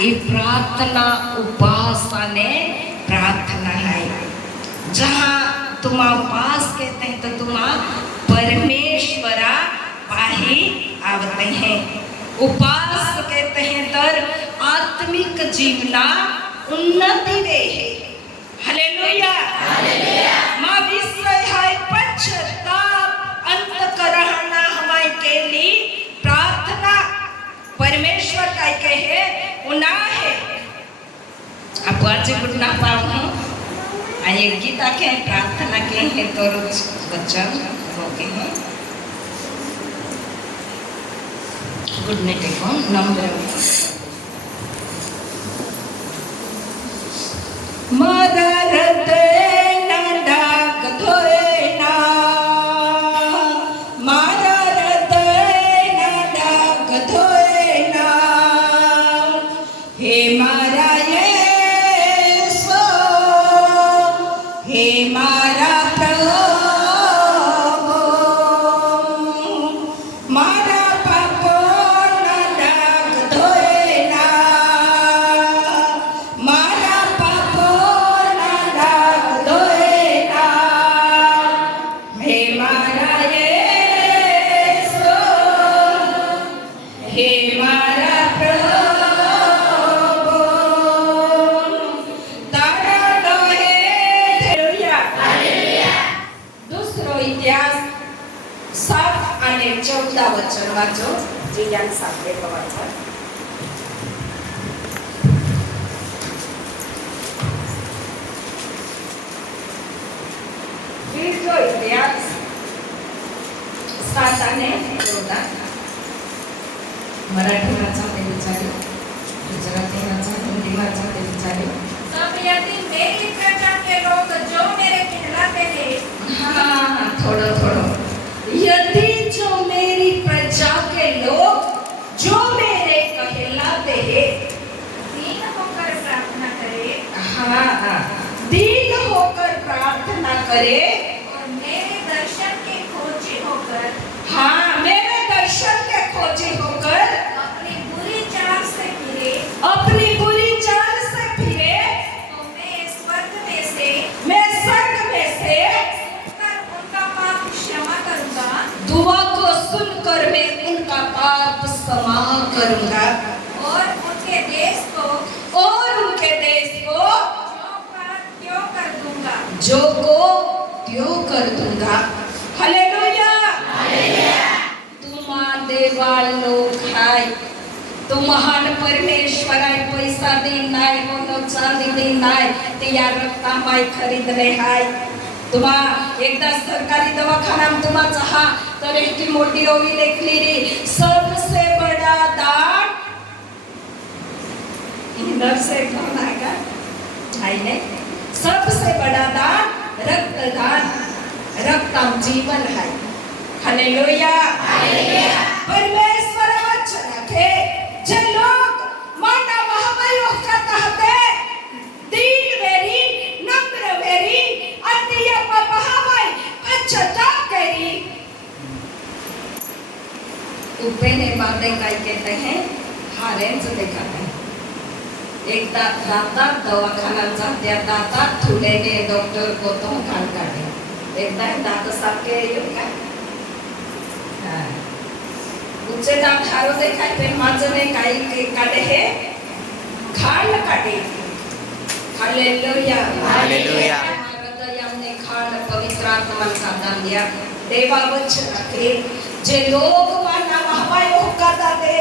ये प्रार्थना उपासना प्रार्थना है। जहाँ तुम उपास कहते हैं तो तुम परमेश्वरा पाही आवते हैं। उपास कहते हैं तर आत्मिक जीवना उन्नति वे है। हालेलुया माँ विषय है पश्चाताप अंतकरणा हमारे के लिए प्रार्थना परमेश्वर का कहे उना है। अब आज गुड़ना पाऊँ आये गीता के प्रार्थना के हैं तो रोज वचन रोके हैं गुड ने टेको नंबर मदरते नंदा गधोए ना मदरते नंदा गधोए ना हे मारा हे मारा प्रभु मारा पापो न डाग धोए ना मारा पापो न डाग धोए ना हे मारा यीशु हे मारा सात आणि 14 वचन वाचो जे यान सांगले वाचा जो इतिहास 7 आणि 14 मराठी वाचा ते विचारे गुजराती वाचा हिंदी वाचा ते विचारे सब यदि मेरी प्रजा के लोग जो मेरे कहलाते हैं हाँ थोड़ा यदि जो मेरी प्रजा के लोग जो मेरे कहलाते हैं दीन होकर प्रार्थना करे हाँ दीन होकर प्रार्थना करे और मेरे दर्शन के खोजी होकर हाँ मेरे दर्शन के खोजी होकर अपनी बुरी चाल से फिरे अपनी बुरी चाल से फिरे तो मैं स्वर्ग में से उनका पाप क्षमा करूंगा दुआ को सुनकर मैं उनका पाप क्षमा करूंगा और उनके देश को जो को त्यों कर दूंगा हालेलुया तुम देवा लोग हाय तुम महान परमेश्वर आहे पैसा देईन नाही होनो चांदी देईन नाही ते या रक्तामाई खरीदले हाय तुम्हा एकदा सरकारी दवाखाना तुम्हा चाहा तर एक मोठी ओवी लेखली रे सबसे बड़ा दान नर्से कौन आएगा नहीं सबसे बड़ा दान रक्तदान रक्तम जीवन है हालेलुया परमेश्वर वचन के जे लोग माना महामारी कहता है दीन वेरी नम्र वेरी अतिय पहावाई पश्चाताप करी उपेने बातें काय कहते हैं हारेंच दिखाते हैं एक दातात दवाखान्याचा त्या दातात ठुलेले डॉक्टर कोतो खाण काढे एकदा दात साफ केले काय उच्च दात हारो देखाय पे माझने काही काढे हे खाण काढे हालेलुया हालेलुया हृदयाने खाण पवित्र आत्मा का दान दिया देवा वचन के जे लोग माना महामाई होकाता ते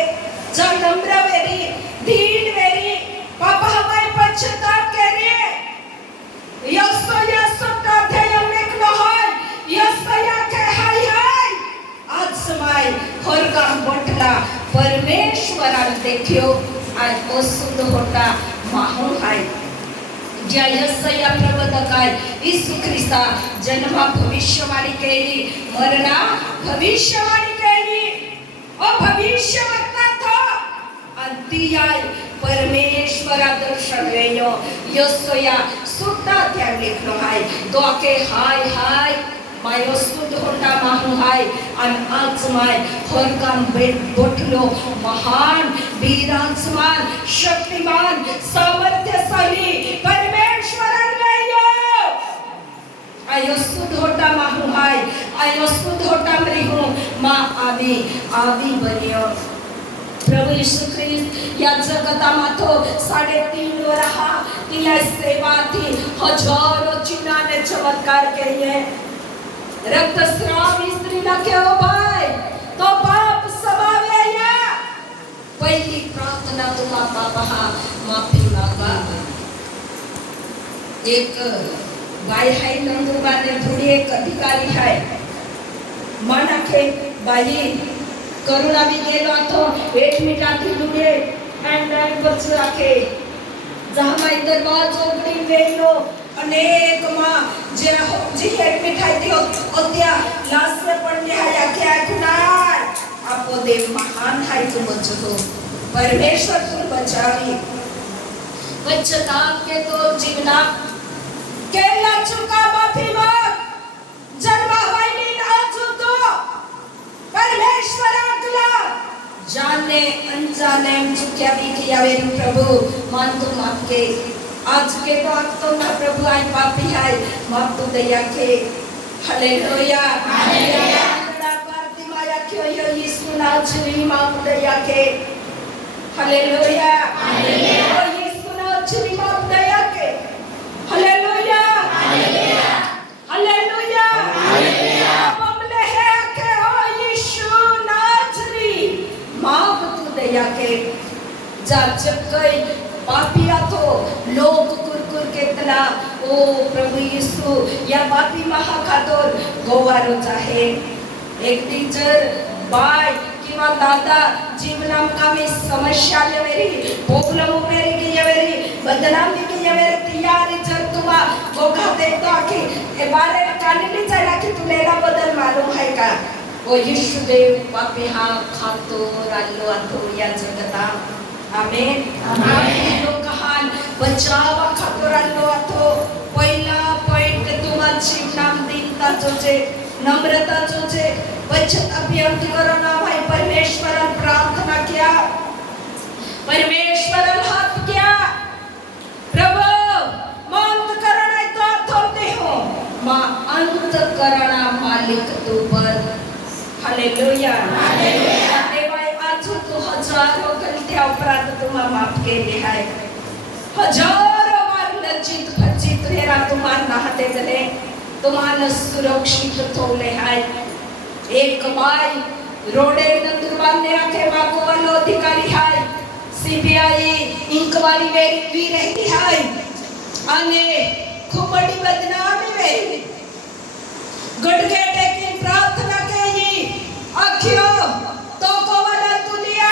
जो नम्र वेरी दीन वेरी पापा हमारे पश्चाताप करे यस्या का ध्येय लेखनो है यस्या के हाय हाय आज समय हर काम बटला परमेश्वरान देखियो आज अशुद्ध होता माहू हाय ज्या यस्या प्रबोधक आहे यीशु ख्रिस्ता जन्मा भविष्यवाणी केली मरणा भविष्यवाणी केली और भविष्यवक्ता था अंतियाय परमेश्वरा दर्शन वेयो यस्या सुट्टा त्या लेखनो हाय तो के हाय हाय मायो सुद्ध होता माहू हाय अन आज माय हर काम बेट बोटलो महान वीरांसमान शक्तिमान शक्तिमान सामर्थ्यशाली परमेश्वराला आयो सुधोटा माहू हाय आयो सुधोटा मरिहू मा आवी बनियो प्रभु यीशु ख्रिस्त या जगताમાં તો 3.5 વર્ષ तिला सेवा थी हजारों चिन्ह ने चमत्कार किए रक्तस्राव स्त्री ना केव भाई तो पाप समावे या पहिली प्रार्थना तुम्हा बाबा माफी मागा एक बाई है नंदुरबार ने थोड़ी एक अधिकारी है माना के बाई करुणा भी गेलो तो एक मिनिटाची लुडे एंड बच्चे राखे जहां दरवाजो उघडी वेलो अनेक मा जे जी एडमिट है ती ओत्या लास्ट पडले हाया क्या कुनार आपो देव महान है तुम बचतो परमेश्वर तुम बचावी बचता के तो जीवना केला चुका माफी माग जन्मा होईनी ना चुतो परमेश्वर अगला जाने अनजाने चुक्या भी किया वे प्रभु मान तुम आपके आज के तो आप तो ना प्रभु आई पापी है माफ तो दया के हालेलुया हालेलुया पापी माया क्यों यो यीशु ना छुई माफ दया के हालेलुया हालेलुया यीशु ना छुई माफ दया के हालेलुया हालेलुया हालेलुया हालेलुया हमले है के ओ यीशु नाजरी माफ तू दया के जा चक्कई पापिया तो लोग कुरकुर के तना ओ प्रभु यीशु या पापी महाखातोर गोवारो चाहे एक टीचर बाय किंवा दादा जीवनाम कामी समस्या ले मेरी प्रॉब्लम मेरी की ये मेरी बदनामी की ये मेरी तैयारी जर तुम्हा गोखा देता कि ए बारे कानली चला कि तू लेना बदल मालूम है का ओ यीशु देव पापी हा खातो राल्लो आतो या जगता आमेन आमेन लोकहान बचावा खातो राल्लो आतो पहिला पॉइंट तुम्हा जीवनाम दीनता जोजे नम्रता जोजे बचत अभियान करो ना भाई परमेश्वरन प्रार्थना किया परमेश्वरन हाथ किया प्रभु मंत करना तो थोड़ते हो मां अंत करना मालिक तू पर हालेलुया हालेलुया देवाय आज तू हजारों गलतियां अपराध तुम्हा माफ केले आहे हजारों बार लज्जित फज्जित रेरा तुम्हाला नाहते जले तुम्हाला सुरक्षित ठेवले आहे एक बाई रोडे नंदुरबार ने आके बाको वालो अधिकारी है सीबीआई इंक्वायरी वेरी रहती है अने खूब बड़ी बदनामी वेरी गडगे टेकी प्रार्थना केली अखियो तो को वाला दुनिया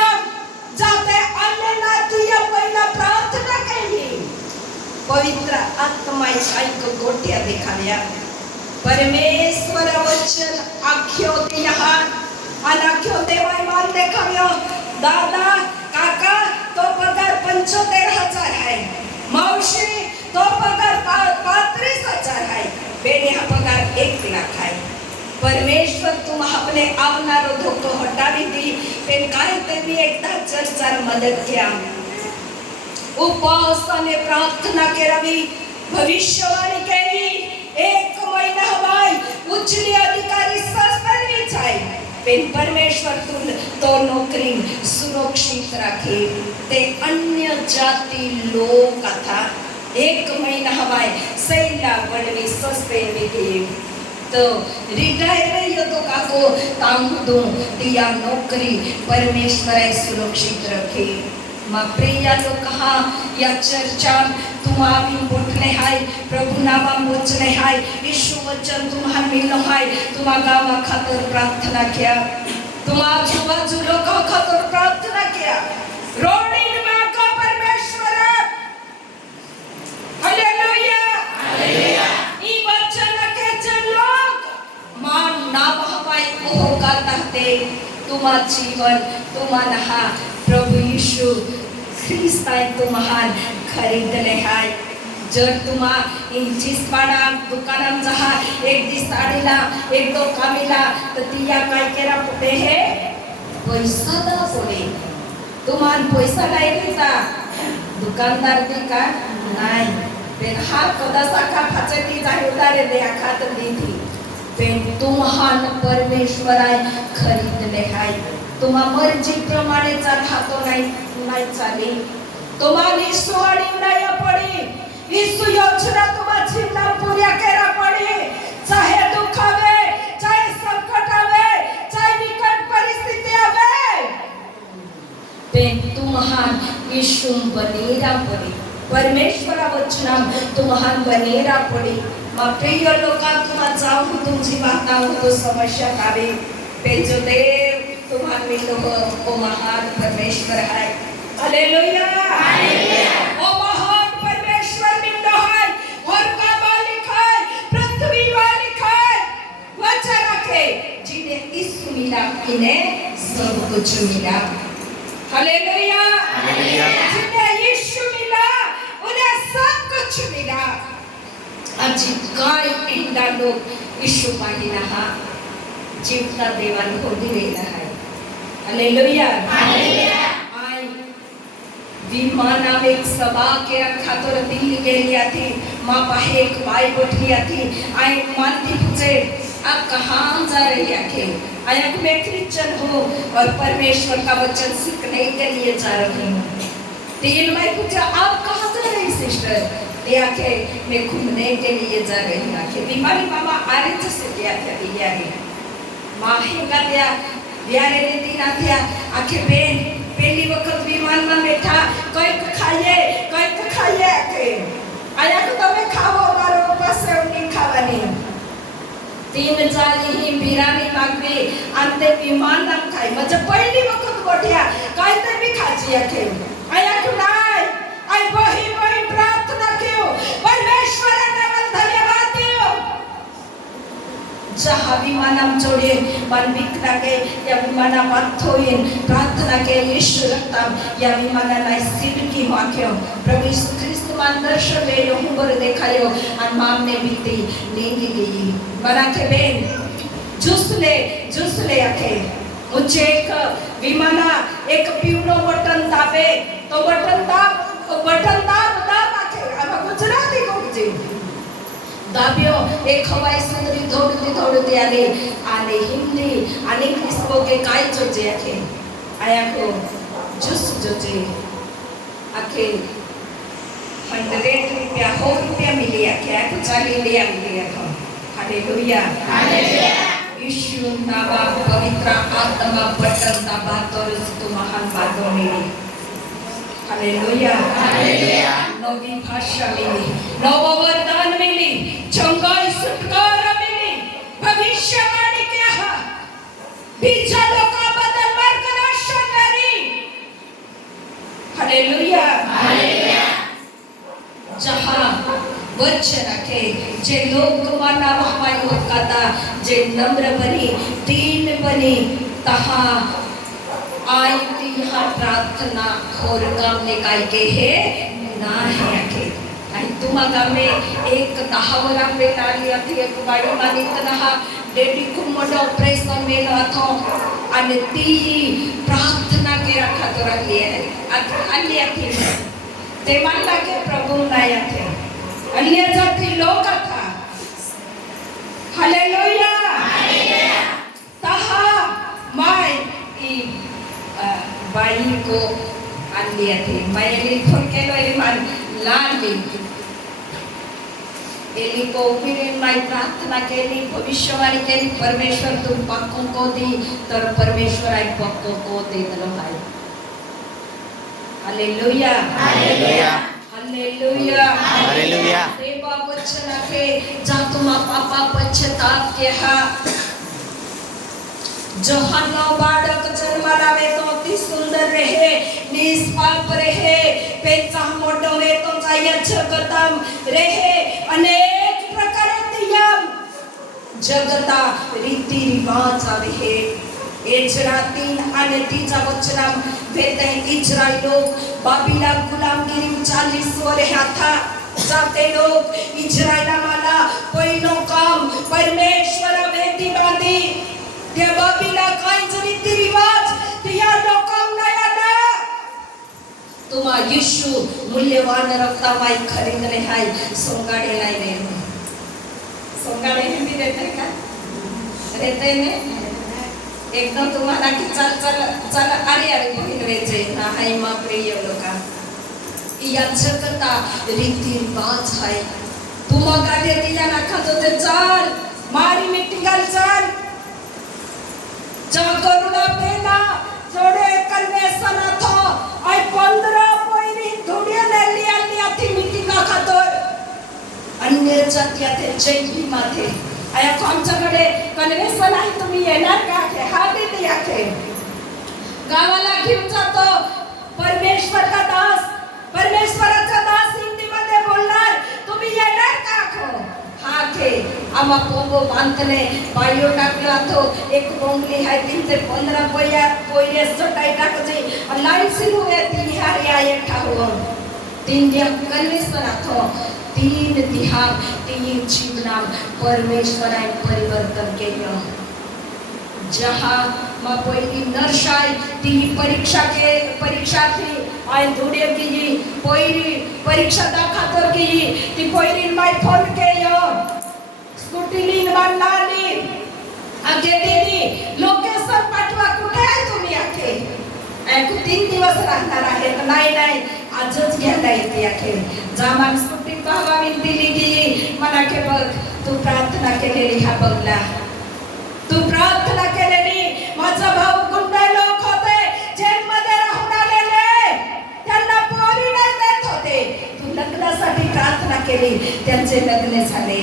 जाते अन्य ना तुया पहिला प्रार्थना केली पवित्र आत्मा ऐक गोट्या दिखाल्या परमेश्वर वचन आख्यो दिहान अनाख्यो देवाय मान देखाव्यो दादा काका तो पगार 75,000 है मावशी तो पगार 35,000 है बेने हा पगार 1 लाख है परमेश्वर तुम अपने आवनारो धोको हटावी दी पेन काय तरी एकदा चर्चार मदत किया उपवास आणि प्रार्थना केरावी भविष्यवाणी केली एक महीना हवाई उच्चली अधिकारी सस्पेंड आहे पण परमेश्वर तुल तो नोकरी सुरक्षित राखे ते अन्य जाती लोक आता एक महीना हवाई सैला बडवी सस्पेंड केली तो रिटायर येतो काको तांबदो तिया नोकरी परमेश्वर सुरक्षित रखे मा प्रिय लोक हा या चर्चा तुम्हारी उठने हाय प्रभु नामा मोचने हाय यीशु वचन तुम्हार मिलो हाय तुम्हा गावा खातर प्रार्थना किया तुम्हा आजूबाजू लोक खातर प्रार्थना किया रोडिन माका परमेश्वर हालेलुया हालेलुया ई वचन के जन लोग मान नाम हवाई ओ करते तुम्हा जीवन तुम्हाला हा प्रभु यीशु ख्रिस्त आहे तुम्हान खरीदले हाय जर तुम्हा इंचिस पाडा दुकानात जहा एक दिस साडीला एक दो कामीला तर तिया काय केला पुढे हे पैसा दा पुढे तुम्हान पैसा नाही देता दुकानदार दी का नाही पेन हात कदासा का फाचती जाय उतारे दे खात दी थी पेन तुम्हान परमेश्वर आहे खरीदले हाय तुम्हा मर्जी प्रमाणे चालतो नाही चाली तुम्हाला सोडी नाही पडी यीशु योजना तुम्हाची ना पूरा करा पडी चाहे दुख आवे चाहे संकट आवे चाहे विकट परिस्थिती आवे पेन तुम्हान यीशु बनेरा पडी परमेश्वरा वचना तुम्हान बनेरा पडी मा प्रिय लोका तुम्हा जाऊ तुमची बाता हो समस्या कावे पे जो देव तुम्हान मिलो ओ महान परमेश्वर है हालेलुया हालेलुया ओ महान परमेश्वर मिलो है और का मालिक है पृथ्वी मालिक है वचन रखे जिन्हें यीशु मिला इन्हें सब कुछ मिला हालेलुया हालेलुया जिन्हें यीशु मिला उन्हें सब कुछ मिला अजी काय इंदा लोग यीशु पाहिला हा जीवता देवान हो दिलेला आहे हालेलुया हालेलुया आई विमाना में एक सभा के रखा तो दिल्ली गेली थी माँ पाहे एक बाई बैठी थी आई मानती पूछे आप कहाँ जा रही आखे आया मैं क्रिश्चियन हूँ और परमेश्वर का वचन सीखने के लिए जा रही हूँ तीन भाई पूछा आप कहाँ जा रही सिस्टर आखे मैं घूमने के लिए जा रही आखे बीमारी मामा आरे जैसे क्या क्या दिया है माँ है का दिया यारे ने दिन आत्या आखे बेन पहली वक्त विमान में बैठा कोई खाइए आखे आया तो तमें खाओ मारो बस उन्हीं खावानी तीन जाली ही बिरानी मागवी अंते विमान नाम खाई म्हणजे पहिली वक्त बोटिया काय ते भी खाजी आखे आया तो नाही आई बही प्रार्थना कियो परमेश्वराने मन धन्यवाद दियो जहाँ विमानम जोड़े मन बिकना के या विमाना मत होइन प्रार्थना के यीशु रक्तम या विमाना नाही सिडकी माक्यो प्रभु यीशु ख्रिस्त मान दर्शन ले यो हुंबर देखायो और माम ने बीती नींद गई बना के बेन जूस ले आके मुझे एक विमाना एक पिवनो बटन दाबे तो बटन दाब आके अब गुजराती गोजी दाबियो एक हवाई सुंदरी दौड़ती आले हिंदी आणि इंग्लिश बोके काय जोजे आखे आया को जोजे आखे 100 रुपया मिली आखे आको चाली लिया मिली आको हालेलुया हालेलुया यीशु नावा पवित्र आत्मा बटन दाबा तो महान बातों मिली हालेलुया हालेलुया नवी भाषा मिली नव वरदान मिली चंगाई छुटकारा मिली भविष्यवाणी क्या है बीजा लोकांबद्दल मार्गदर्शन करी हालेलुया हालेलुया जहाँ वचन रखे जे लोग तुम्हारा हवाई होता जे नम्र बनी दीन बनी तहाँ आई तिहा प्रार्थना और काम ने काय के है ना है आके आणि तुम्हाला में एक 10 वरा पे आली होती एक बाई मानिक ना डेडी खूप मोठं ऑपरेशन मेल होतो आणि ती प्रार्थना के रखा तो रखली आली आती ते मानला के प्रभु नाही आते अन्य जाती लोक था हालेलुया हालेलुया तहा माय ई बाई को आणली थी मैंने फोन केलो एली मान लाली एली को उमिरीन माई प्रार्थना केली भविष्यवाणी केली परमेश्वर तुम पक्कों को दी तर परमेश्वर आई पक्कों को दे दलो भाई हालेलुया हालेलुया हालेलुया हालेलुया देवा वचन के जा तुम पापा पश्चाताप के हा जोहानो बाळक जन्माला तो अति सुंदर रहे निष्पाप रहे पेचा मोठो वे तो जगतम रहे अनेक प्रकारचे नियम जगता रीती रिवाज आहे इजरा 3 आणि 3 वचनाम वेते इजरायल लोग बाबिला गुलामगिरी 40 वर्ष था जाते लोग इजरायला मला पहिलो काम परमेश्वर वेदी बांधी त्या बाबीला काय रीती रिवाज त्या लोकांना याला तुम्हा यीशु मूल्यवान रक्तामाई खरीदले हाय सोंगाडे नाही रे सोंगाडे हिंदी देते का देते ने एकदम तुम्हाला की चल चल चल अरे अरे बघितले ना हाय माकडे येऊ का याचं कथा रीती रिवाज आहे तुम्हा गाडे दिया ना खातो ते चाल मारी मीटिंगल चाल जा करुणा पेला जोडे कलमे सना थो आई 15 पोईरी धुडिया नेली आणि अति मीटिंगा खातो अन्य जाती ते जैवी माथे आया आमच्याकडे कलमे सना आहे तुम्ही येणार का के हा दिली आहे गावाला घेऊन जातो परमेश्वर का दास परमेश्वराचा दास हिंदीमध्ये बोलणार तुम्ही येणार का खो हा के आम्हा पोंगो बांधले बायो टाकला तो एक बोंगली है 3 से 15 पोया सटाई टाकजे लाईन सिलू येती हारिया एकटा हो 3 दिया कन्वेस्पर आतो 3 दिहा 3 जीवना परमेश्वराने परिवर्तन केलं जहाँ मा पहिली नर्शाय ती परीक्षा थी आय धुडे की पहिली परीक्षा दाखवतो की ती पहिली माय फोन के यो स्कूटी बांधली आगे दिली लोकेशन पाठवा कुठे आहे तुम्ही आखे ऐकू 3 दिवस राहणार आहे नाही नाही आजच घ्यायला येते आखे जामान स्कूटी पाहावी दिली की मला के बघ तू प्रार्थना केलेली हा बघला तू प्रार्थना केलेली माझा भाऊ गुंडा लोक होते जेलमध्ये राहून आलेले त्यांना पोरी नाही देत होते तू लग्नासाठी प्रार्थना केली त्यांचे लग्न झाले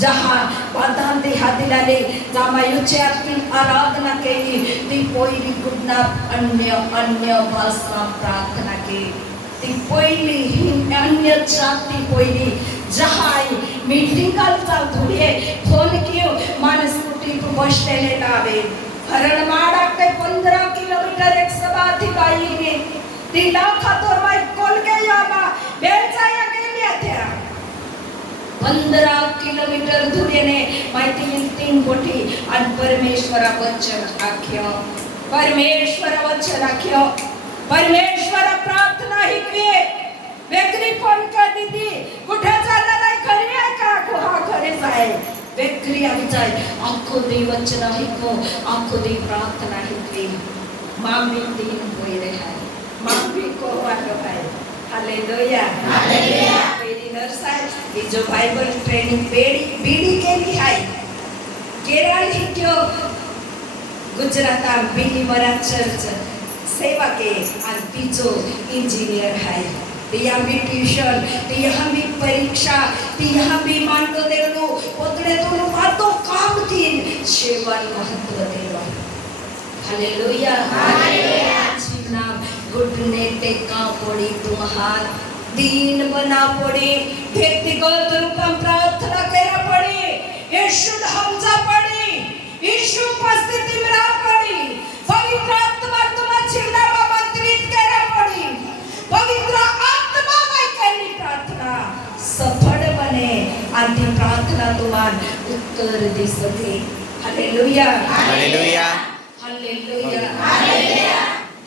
जहा वादान देहा दिलाले जामायुचे आराधना केली ती पोईली गुंडा अन्य भाषा प्रार्थना केली ती पहिली अन्य जाती पहिली जहाई मीटिंगल जाऊ थोडी फोन कियो मानस कुटी तू बसलेले लावे हरण माडाक 15 किलोमीटर एक सभा थी बाईने ती लाखातोर बाई कोल के यामा बेलचाया गेली त्या 15 किलोमीटर दूरेने माहिती 3 गोटी आणि परमेश्वरा वचन आख्यो परमेश्वरा वचन आख्यो परमेश्वरा प्रार्थना ही के बेकरी फोन कर दीदी कुठे चालला नाही खरी आहे का हा खरेच आहे बेकरी आम्ही जाय आखो दे वचन आहे को आखो दे प्रार्थना आहे के मामी दिन होई रे है मामी को वालो है हालेलुया हालेलुया मेरी नर्स है जो बाइबल ट्रेनिंग बीडी केली है केरळ ही क्यों गुजरात बिली मरा चर्च सेवा के आणि तिचो इंजिनियर है यहाँ भी ट्यूशन यहाँ भी परीक्षा यहाँ भी मांडो देवलो उतने दोनों बातों काम तीन सेवा महत्व देवा हालेलुया हालेलुया जीवना घुटने टेका पड़ी तुम्हार दीन बना पड़ी व्यक्तिगत रूप में प्रार्थना करा पड़ी यीशु हमजा पड़ी यीशु उपस्थिति में रह पड़ी पवित्र आत्मा तुम्हारे जीवन में मंत्रित करा पड़ी पवित्र आत्मा में केली प्रार्थना सफल बने आणि प्रार्थना तुम्हाला उत्तर दिसते हालेलुया हालेलुया हालेलुया हालेलुया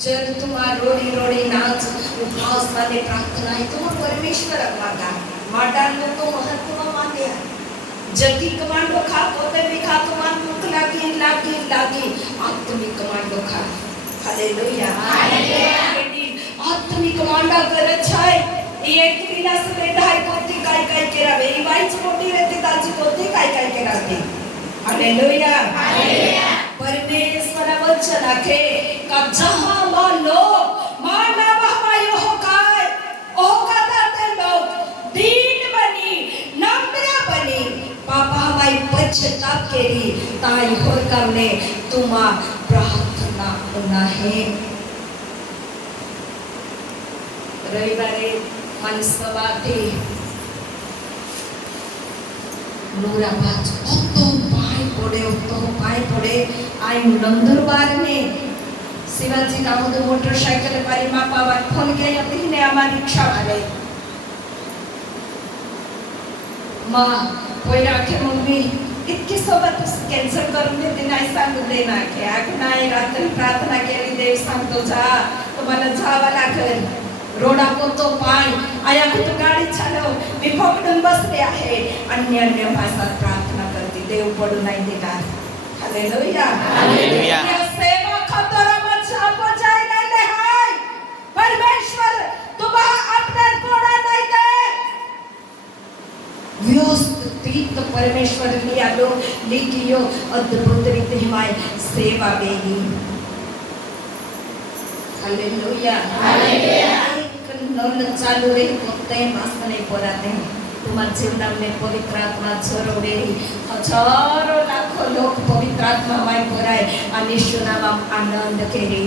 जर तुम्हाला रोडी नाच उपवासाने प्रार्थना आहे तो परमेश्वर मागा माडांनो तो महत्व माने जगी कमांडो खा कोते भी खा तुम्हाला भूख लागी आत्मिक कमांडो खा हालेलुया हालेलुया आत्मिक मांडा करत आहे एक विलास रेढाय कोती काय करावे ही बाईच मोठी रहते ताजी कोती काय करावे हालेलुया हालेलुया परमेश्वर वचन आहे का जहां मानो माना बहायो हो काय ओ कथा ते लोक दीन बनी नम्र बनी पापा माई पश्चाताप केली ताई होर करणे तुम्हा प्रार्थना नाही रविवारी मनसवाते नूरा बाज तो पाय पड़े आई नंदुरबार में शिवाजी दाऊद मोटरसाइकिल पर माँ बाबा फोन किया या ने हमारी रिक्शा वाले माँ कोई राखे मम्मी इतकी सोबत कैंसल करून देते नाही सांगू दे ना की आग नाही रात्री प्रार्थना केली देव सांगतो जा तुम्हाला जावं लागेल रोडाको तो पाय आया कुठं गाडी चालव मी पकडून बसले आहे अन्य अन्य भाषात प्रार्थना करते देव पडू नाही देणार हालेलुया हालेलुया या सेवा खतरामध्ये आपण जाय राहिले हाय परमेश्वर तुम्हा आपल्याला पोडा नाही दे व्यवस्थित परमेश्वर ने आलो लिखियो अद्भुत रीते हिमाय सेवा बेगी हालेलुया हालेलुया एक नल चालू रे कोणते मास्क नाही पडत नाही तुम्हारे जीवन में पवित्र आत्मा झरोडेरी हजारों लाखों लोग पवित्र आत्मा माय पराय आणि सुनावा आनंद केरी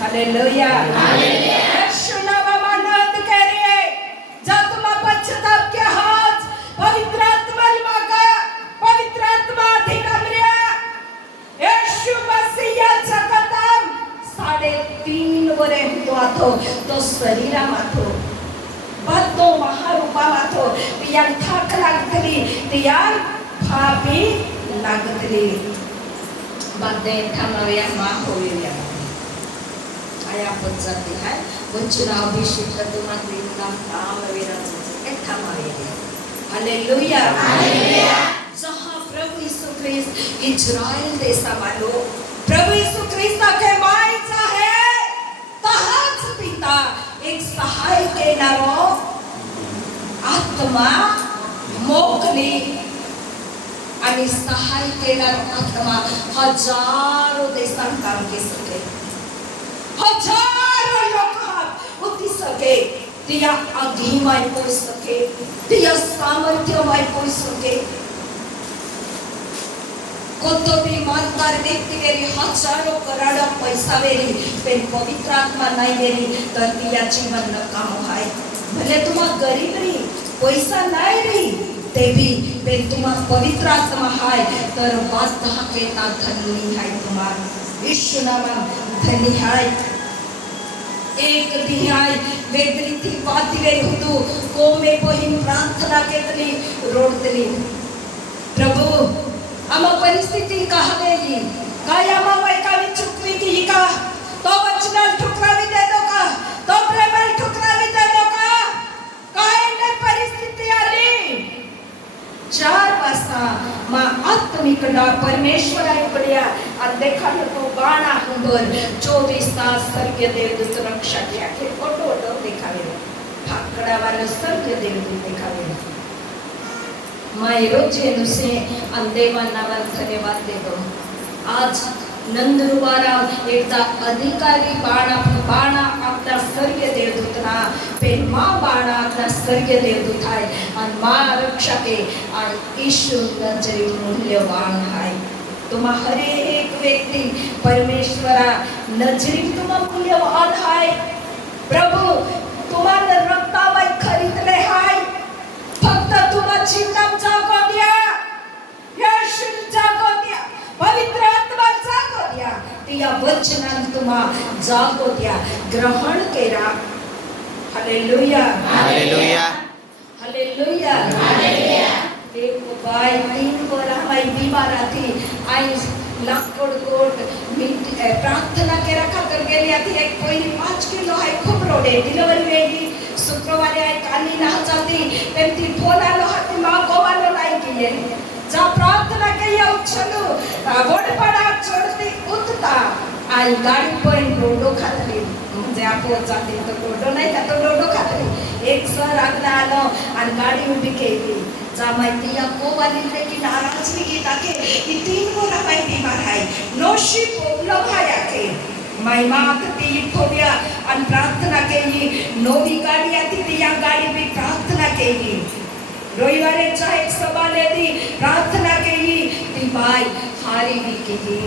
हालेलुया हालेलुया सुनावा आनंद केरी जब तुम पश्चाताप के हाथ पवित्र आत्मा मागा पवित्र आत्मा अधिकाम्रिया यीशु मसीहाचा कदम 3.5 वरे होतो तो शरीरा माथो बतो महारूपा माथो तिया थाक लागतली तिया भाबी लागतली बदे थामाव्या मा होईल्या आया पद्धती है वचना अभिषेक तुम्हारे नाम नाम विराजते थामाव्या हालेलुया हालेलुया जहां प्रभु यीशु ख्रिस्त इस्राएल देशामालो प्रभु यीशु ख्रिस्त के मायचा है तहाच पिता एक सहाय केनारो आत्मा मोकली आणि सहाय केनारो आत्मा हजारो देशांत काम के सके हजारो लोक उठी सके तिया अघिमाय पोच सके तिया सामर्थ्यमाय पोच सके कोतोबी मानदार व्यक्ति वेरी हजारों करोड़ों पैसा वेरी पेन पवित्र आत्मा नहीं वेरी तर तिया जीवन न काम है भले तुम्हारा गरीब रही पैसा नहीं रही तेभी पेन तुम्हारा पवित्र आत्मा है तर बात कहाँ के ता धनी है तुम्हारा यीशु नाम धनी है एक दिहाय वेदरी थी बाती वेरी हुदू को में पहिन प्रार्थना के तली रोड तली प्रभु आम्हा परिस्थिती कहावेली काय आम्हा वैकावी चुकवी की का तो वचनाल ठुकरावी देतो का तो प्रेमाल ठुकरावी देतो का काय ने परिस्थिती आली 4 वाजता मा आत्मिकडा परमेश्वराकडे आणि देखालो तो गाणा हुंबर 24 तास स्वर्गीय देवदूत रक्षा किया के फोटो देखावे फाकड़ा वाला स्वर्गीय देवदूत देखावे मैं रोजे नुसे अंदेवा नावाल धन्यवाद देतो आज नंदुरबारा एकदा अधिकारी बाणा आपला स्वर्गीय देवदूतना पेन माँ बाणा आपला स्वर्गीय दूत है और माँ रक्षा के और यीशु नजरी मूल्यवान है तुम हर एक व्यक्ति परमेश्वरा नजरी तुम मूल्यवान है प्रभु तुम्हारे रक्तावय खरीदले है फक्त तुम्हाची नाम जागो द्या यीशु जागो द्या पवित्र आत्मा जागो द्या तिया वचनान तुम्हा जागो द्या ग्रहण केरा हालेलुया हालेलुया हालेलुया हालेलुया एक बाय 3 वर्ष माई बीमार थी आई लाखोड कोट प्रार्थना केरा खातर गेली आधी एक पहिली 5 किलो है खूप रोडे डिलिव्हरी वेळी शुक्रवारी आहे काली ना जाती पण ती फोन आलो हाती मा गोवालो नाही केले जा प्रार्थना केया उचलो वडपडा चढती उतता आई गाडी पण डोडो खातली म्हणजे आपण जाते तो डोडो नाही का तो डोडो खातली एक सर आगला आलो आणि गाडी उभी केली जा माहिती या गोवाली की नाराजगी की ताके की 3 गोरा माई बीमार आहे नोशी प्रॉब्लेम आहे के माई मात ती फोबिया आणि प्रार्थना केली नोवी गाडी आती ती या गाडी पे प्रार्थना केली रविवारी एक सभा लेती प्रार्थना केली ती बाई हारी भी केली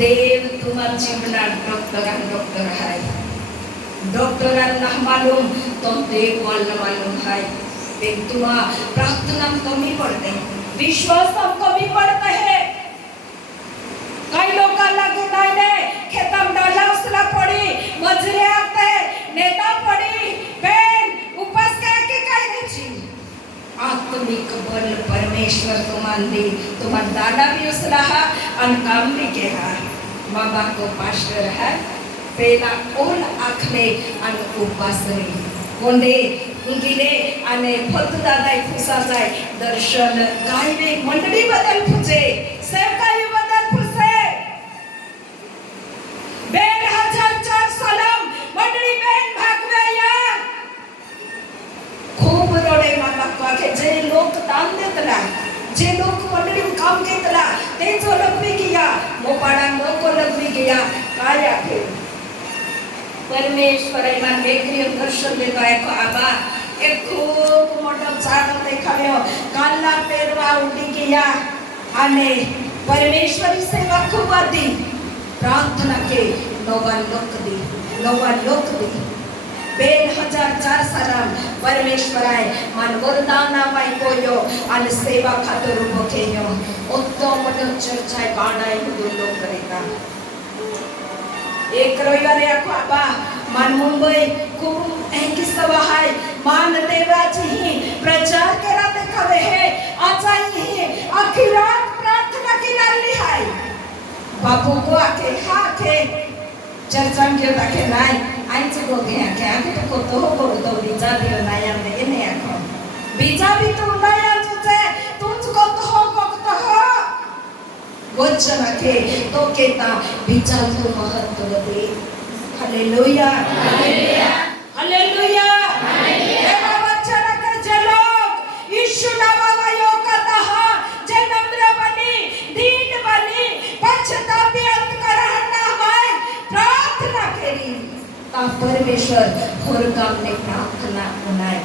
देव तुम्हारे जीवनात डॉक्टर है डॉक्टरांना मालूम तो देव वाला मालूम है लेकिन तुम्हारा प्रार्थना कमी पड़ते विश्वास कमी पड़ता है काही लोकांना गुणाने खेतम डाला उसला पडी मजरे आते नेता पडी पेन उपास के काय नीची आत्मिक बल परमेश्वर तुम्हां दे तुम्हां दादा भी उसला हा और काम भी के हा माँ बाप को पास्टर है પેલા ઓલ આખને અને ઉપાસને કોંડે ઊંઘીને અને ફતુદાદાય ફૂસા જાય દર્શન ગાયવે મંડળી બદલ ફૂચે સેવકાઈ બદલ ફૂસે 2004 સાલમ મંડળી બેન ભાગવે યાર खूब रोडे मामा के जे लोक दान देतला जे लोक मंडळी काम घेतला ते जो लगवी गया मोपाडा नको लगवी गया काय आहे परमेश्वर मान वेगळी दर्शन देतो आहे आबा एक खूप मोठा झाड देखाव्यो कालला पेरवा उडी गया आणि परमेश्वरी सेवा खूप आधी प्रार्थना के नवा लोक दी 2004 सालाम परमेश्वराय मान वरदान पायकोयो आणि सेवा खातर उभो केयो ओत्तो मोठो चर्चाय बाणाय हुदुलो करेता एक रविवारी आखो आबा मान मुंबई खूप एंकी सभा हाय मान देवाची ही प्रचार करा देखावे हे आचाई ही आखी रात प्रार्थना केली हाय बापू को आके हाके चर्चा के ताके नाही आईच गो घ्या क्या तो कोतो हो तो बीजा दियो नाया ने ने आखो बीजा भी तो नाया तुझे तुझको तो हो वचन के तो केता बीजा तो महत्व दे हालेलुया हालेलुया हालेलुया हालेलुया वचन के जे लोग यीशु नामा यो कथा जे नम्र बनी दीन बनी पश्चाताप अंतकरण हमाय प्रार्थना करी परमेश्वर होर कामने प्रार्थना बनाय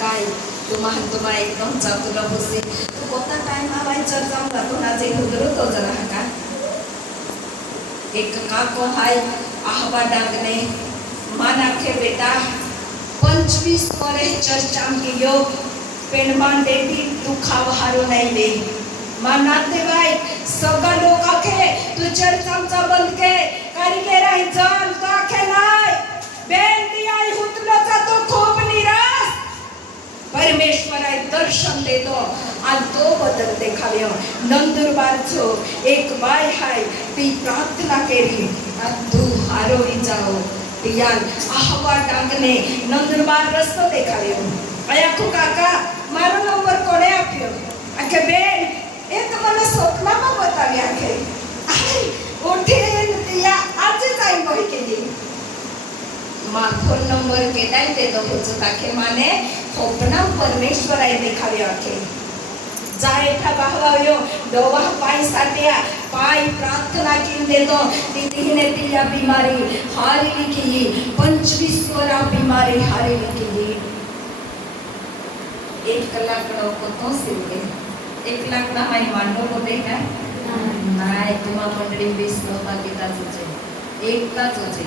काय तुम्हा एकदम चातुला बसे तो कोणता टाइम हवाय चर्चा जातो ना जे उधर तो जरा का एक काको हाय आहवा डागने माना के बेटा 25 वरे चर्चा की यो पेनमान देवी दुखाव हारो नाही ले मानाते बाय सगळं लोक आखे तू चर्चांचा बंद के करके राही जान तो आखे नाही बेन दियाई हुतलो तो खूप निराश परमेश्वराय दर्शन देतो आणि तो बदल देखाव्यो नंदुरबारचो एक बाय हाय ती प्रार्थना केली आणि तू हारोई जाओ तियान आहवा डांगने नंदुरबार रस्तो देखाव्यो अयाखू काका मारो नंबर कोणे आप्यो आखे बेन એ તો મને સ્વપ્નમાં બતાવ્યા કે આઈ ઉઠીને તિયા આજે જાઈ બોઈ કેલી માં ફોન નંબર કેદાઈ દે તો પૂછો તાકે માને સ્વપ્ન પરમેશ્વરાય દેખાવ્યો કે જાય ઠા બહવાયો દોવા પાઈ સાટ્યા પાઈ પ્રાર્થના કી દે તો દીદીને તિયા બીમારી હારી લીખી 25 વરા બીમારી હારી લીખી 1 કલાકનો કોતો સિલકે 1 लाखना माई मांडो होते का नाही तुम्हा मंडळी 20 सहभागिताच होते एकताच होते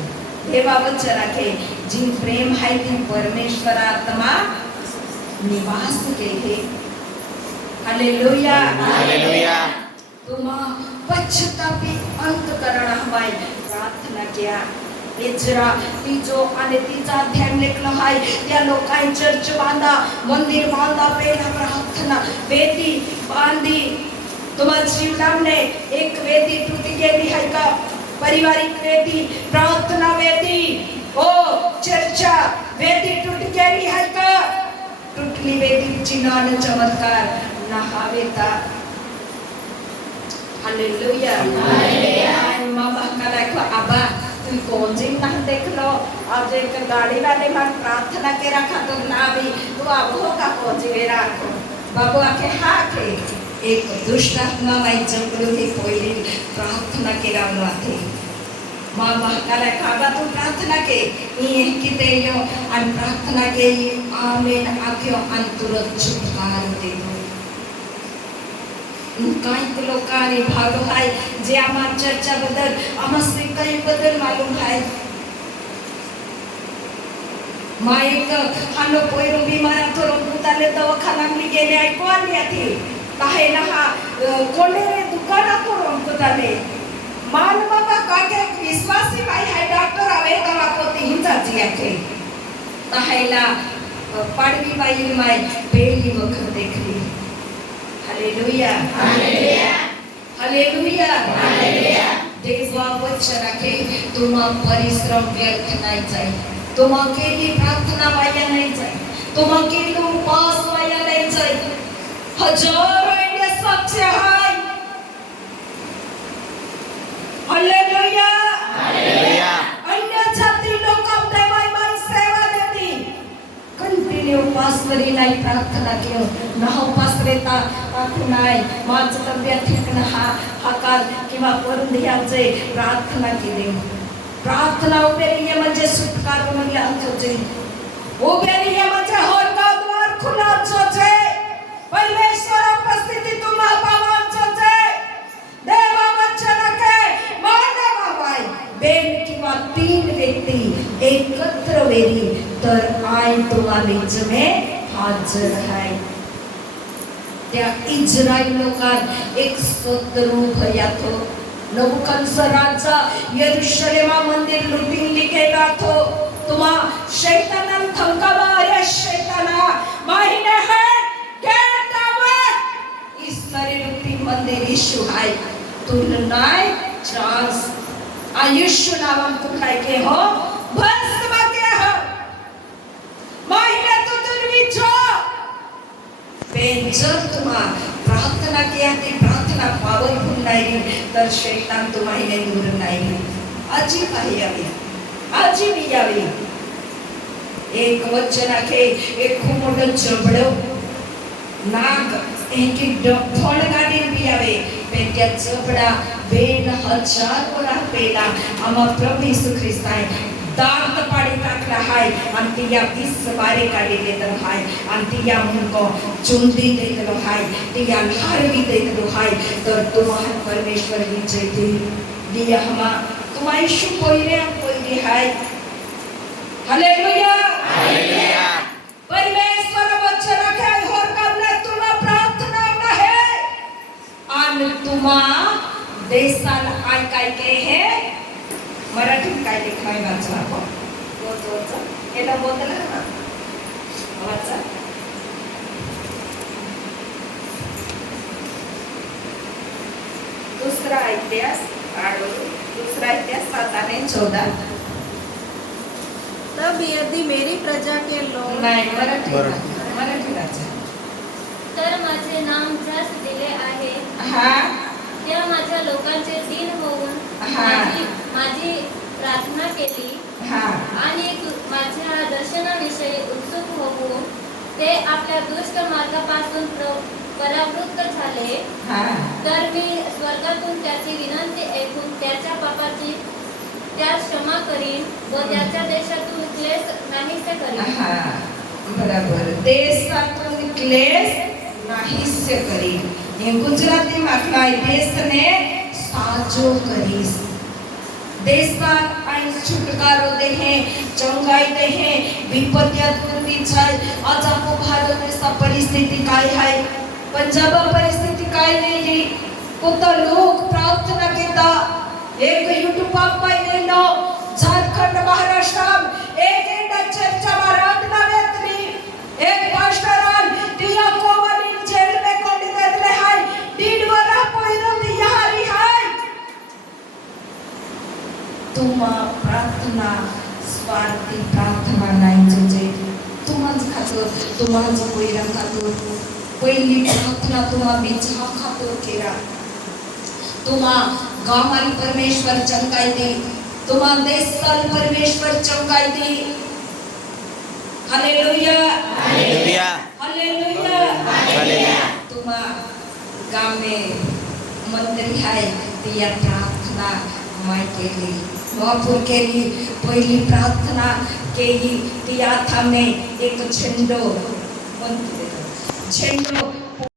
देवा वचन राखे जिन प्रेम है ती परमेश्वर आत्मा निवास केले हालेलुया हालेलुया तुम्हा पश्चातापी अंतकरण हवाय प्रार्थना किया इजरा तीजो आणि तीचा ध्यान लेखलं हाय त्या लोकांनी चर्च बांधा मंदिर बांधा पहिला प्रार्थना वेदी बांधी तुम्हाला जीवनाने एक वेदी टूटी गेली आहे का पारिवारिक वेदी प्रार्थना वेदी ओ चर्चा वेदी टूटी गेली आहे का टूटली वेदीची नान चमत्कार नहावेता हालेलुया हालेलुया मामा का को आबा तुम कौन जिन ना देख लो आज एक गाड़ी वाले मान प्रार्थना के रखा तो ना भी तो अब होगा कौन जी वे रखो बाबू आके हाँ के एक दुष्ट आत्मा माई जंगलों की कोई प्रार्थना के रावण थे माँ महाकाला काबा तो प्रार्थना के ये किते यो अन प्रार्थना के ये आमेन आक्यो अंतुरत छुटकारा दे दो काही लोकांनी भाग आहे जे आम्हा चर्चा बद्दल आम्हाला काही बद्दल मालूम आहे माईक हानो पोयरू बीमारा थोरं पुताले दवाखाना मी गेले ऐकू आली आधी काहे ना हा कोणेरे दुकाना थोरं पुताले मान बाबा काके विश्वासी बाई आहे डॉक्टर आवे दवा पोती हिंजाची आखे काहेला पाडवी बाई माई पेली वखर देखली हालेलुया हालेलुया हालेलुया हालेलुया देवा वचनाके तुम्हा परिश्रम व्यर्थ नाही जाईल, तुम्हा केली प्रार्थना वाया नाही जाईल, तुम्हा केली उपवास वाया नाही जाईल. हजारो इंडिया साक्ष आहे. हालेलुया. अन्य जाती लोक देवाई सेवा देतील. कंटिन्यू उपवासवरी नाही प्रार्थना केव ना उपवास रेता नाही माझं तब्येत ठीक ना हा काल किंवा करून द्यायचे प्रार्थना केली. प्रार्थना उभे म्हणजे सुटका म्हणजे आमचे उभे म्हणजे होता द्वार खुलाच आहे. परमेश्वर उपस्थिती तुम्हा पावांच आहे. देवा वचन के मानवाय बेन किंवा 3 व्यक्ती एकत्र वेरी तर आय तुम्हाला में हाजर आहे. त्या इस्रायल लोकांना एक शत्रू भयात हो. नबुकदनेस्सराचा यरूशलेमा मंदिर लुटीन गेला तो. तुम्हा शैतानान थंकावा अरे शैताना माहिने है गेटावर इस्रायल लुटीन मंदिर यीशु आहे. तुला नाही चान्स आयुष्य नावाम तू काय के हो भस्म के हो माहिने तू दुर्विचो जर तुम्हा प्रार्थना किया ती प्रार्थना पॉवरफुल नाही तर शैतान तुम्हाला दूर नाही. आजी काही यावी आजी मी यावी. एक वचनाके एक खूप मोठं जबडं नाग एक फळ गाडीन बी यावे पण त्या जबडा बेन हजार वरा पेला आम्हा प्रभू येशू ख्रिस्त आहे. दांत पाडी टाकला हाय आणि ती या 20 बारे काढी देत हाय आणि ती या मुनको चुंदी देत हाय ती या हारवी देत हाय. तर तुम्हाला परमेश्वर विजय दे दिया हमा तुम्हा यीशु कोई हाय. हालेलुया. हालेलुया. परमेश्वर वचन काय होर करले तुला प्रार्थना नाही आणि तुम्हा देशाला आय काय के है मराठीत काय लिखाय वाचा आपण वाचा याला बोलला ना वाचा. दूसरा इतिहास 7 आणि 14. तब यदि मेरी प्रजा के लोग नाही मराठी वाचा. तर माझे नाम ज्यास दिले आहे हा त्या माझ्या लोकांचे दिन होऊन हा. माझी प्रार्थना केली हा आणि माझ्या दर्शनाविषयी उत्सुक होऊन ते आपल्या दुष्ट मार्गापासून परावृत्त झाले हा तर मी स्वर्गातून त्याची विनंती ऐकून त्याच्या पापाची त्यास क्षमा करीन व त्याच्या देशातून क्लेश नाहीसे करीन. हा बरोबर. देशातून क्लेश नाहीसे करीन. हे गुजराती मागला देशने साजो करीस. देशात आणि छुटकारो देहे चंगाई देहे विपत्या दूर विचार. आज आपको भारत देशा परिस्थिती काय आहे पंजाब परिस्थिती काय नाही कोणता लोक प्रार्थना केता एक यूट्यूब पाहिजे नो झारखंड महाराष्ट्र एक इंडा चर्चा महाराष्ट्र वेतनी एक पास्टरान तिया कोवनी जेल में कोंडी देले हाय 1.5 वरा पोइरो दिया हरी हाय. तुम्हा प्रार्थना स्वार्थी प्रार्थना नाही तुझे तुम्हाच खातो तुम्हाच पोइरा खातो. पहिली प्रार्थना तुम्हा बिछा खातो केरा. तुम्हा गावाला परमेश्वर चंगाई दे. तुम्हा देशाला परमेश्वर चंगाई दे. हालेलुया. हालेलुया. हालेलुया. हालेलुया. तुम्हा गाव में मंदिर आहे ती या प्रार्थना माय केली वापूर केली. पहिली प्रार्थना केली ती आता में एक झेंडो झेंडो